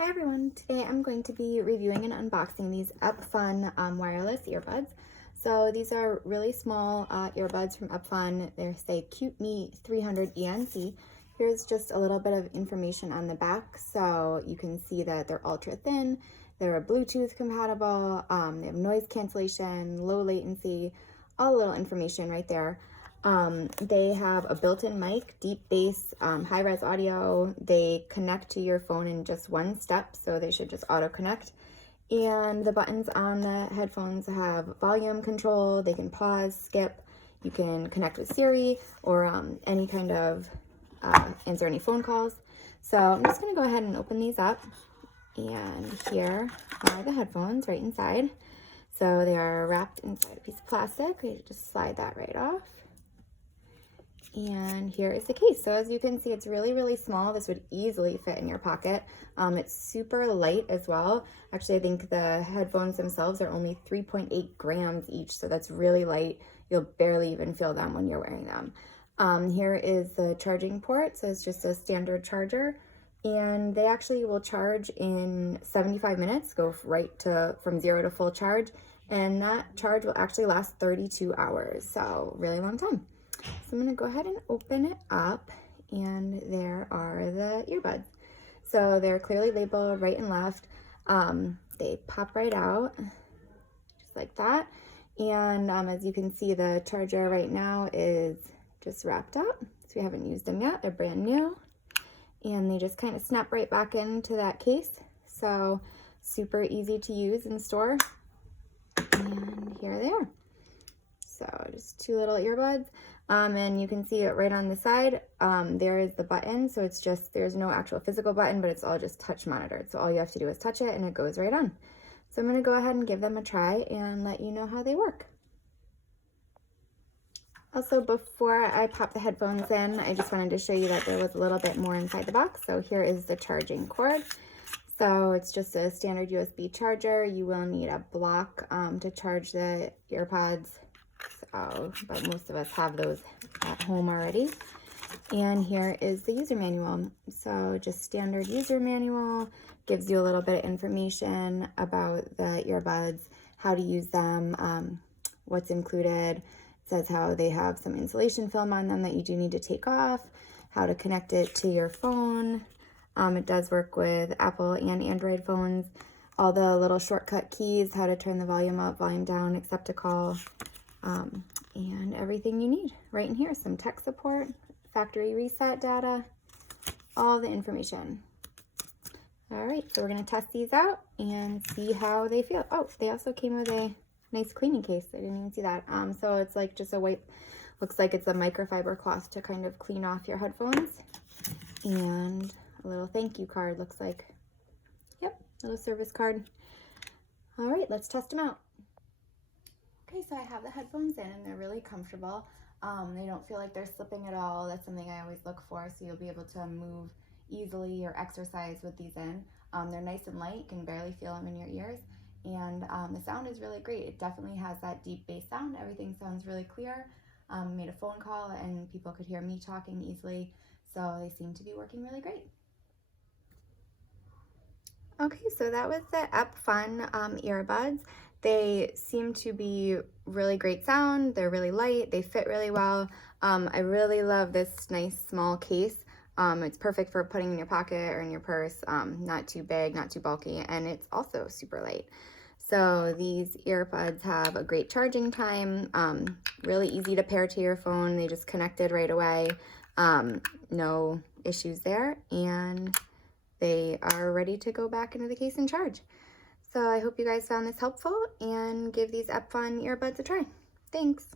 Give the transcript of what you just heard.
Hi everyone, today I'm going to be reviewing and unboxing these Eppfun wireless earbuds. So these are really small earbuds from Eppfun. They say Cute Me 300 ENC. Here's just a little bit of information on the back. So you can see that they're ultra thin, they're Bluetooth compatible, they have noise cancellation, low latency, all little information right there. They have a built-in mic, deep bass, high-res audio. They connect to your phone in just one step, so they should just auto-connect. And the buttons on the headphones have volume control. They can pause, skip. You can connect with Siri or any kind of answer any phone calls. So I'm just going to go ahead and open these up. And here are the headphones right inside. So they are wrapped inside a piece of plastic. You just slide that right off. And here is the case. So as you can see, it's really, really small. This would easily fit in your pocket. It's super light as well. Actually, I think the headphones themselves are only 3.8 grams each, so that's really light. You'll barely even feel them when you're wearing them. Here is the charging port. So it's just a standard charger. And they actually will charge in 75 minutes, go right to from 0 to full charge. And that charge will actually last 32 hours, so really long time. So I'm going to go ahead and open it up, and there are the earbuds. So they're clearly labeled right and left. They pop right out, just like that. And as you can see, the charger right now is just wrapped up. So we haven't used them yet. They're brand new. And they just kind of snap right back into that case. So super easy to use and store. And here they are. So just two little earbuds. And you can see it right on the side. There is the button. So it's just, there's no actual physical button, but it's all just touch monitored. So all you have to do is touch it and it goes right on. So I'm going to go ahead and give them a try and let you know how they work. Also, before I pop the headphones in, I just wanted to show you that there was a little bit more inside the box. So here is the charging cord. So it's just a standard USB charger. You will need a block to charge the earpods. So, but most of us have those at home already. And here is the user manual. So just standard user manual, gives you a little bit of information about the earbuds, how to use them, what's included. It says how they have some insulation film on them that you do need to take off, how to connect it to your phone. It does work with Apple and Android phones. All the little shortcut keys, how to turn the volume up, volume down, accept a call. And everything you need right in here. Some tech support, factory reset data, all the information. All right, so we're going to test these out and see how they feel. Oh, they also came with a nice cleaning case. I didn't even see that. So it's like just a wipe. Looks like it's a microfiber cloth to kind of clean off your headphones. And a little thank you card, looks like. Yep, little service card. All right, let's test them out. Okay, so I have the headphones in and they're really comfortable. They don't feel like they're slipping at all. That's something I always look for, so you'll be able to move easily or exercise with these in. They're nice and light, you can barely feel them in your ears. And the sound is really great. It definitely has that deep bass sound. Everything sounds really clear. Made a phone call and people could hear me talking easily, so they seem to be working really great. Okay, so that was the Eppfun earbuds. They seem to be really great sound. They're really light. They fit really well. I really love this nice small case. It's perfect for putting in your pocket or in your purse. Not too big, not too bulky, and it's also super light. So these earbuds have a great charging time. Really easy to pair to your phone. They just connected right away. No issues there. And they are ready to go back into the case and charge. So I hope you guys found this helpful and give these Eppfun earbuds a try. Thanks.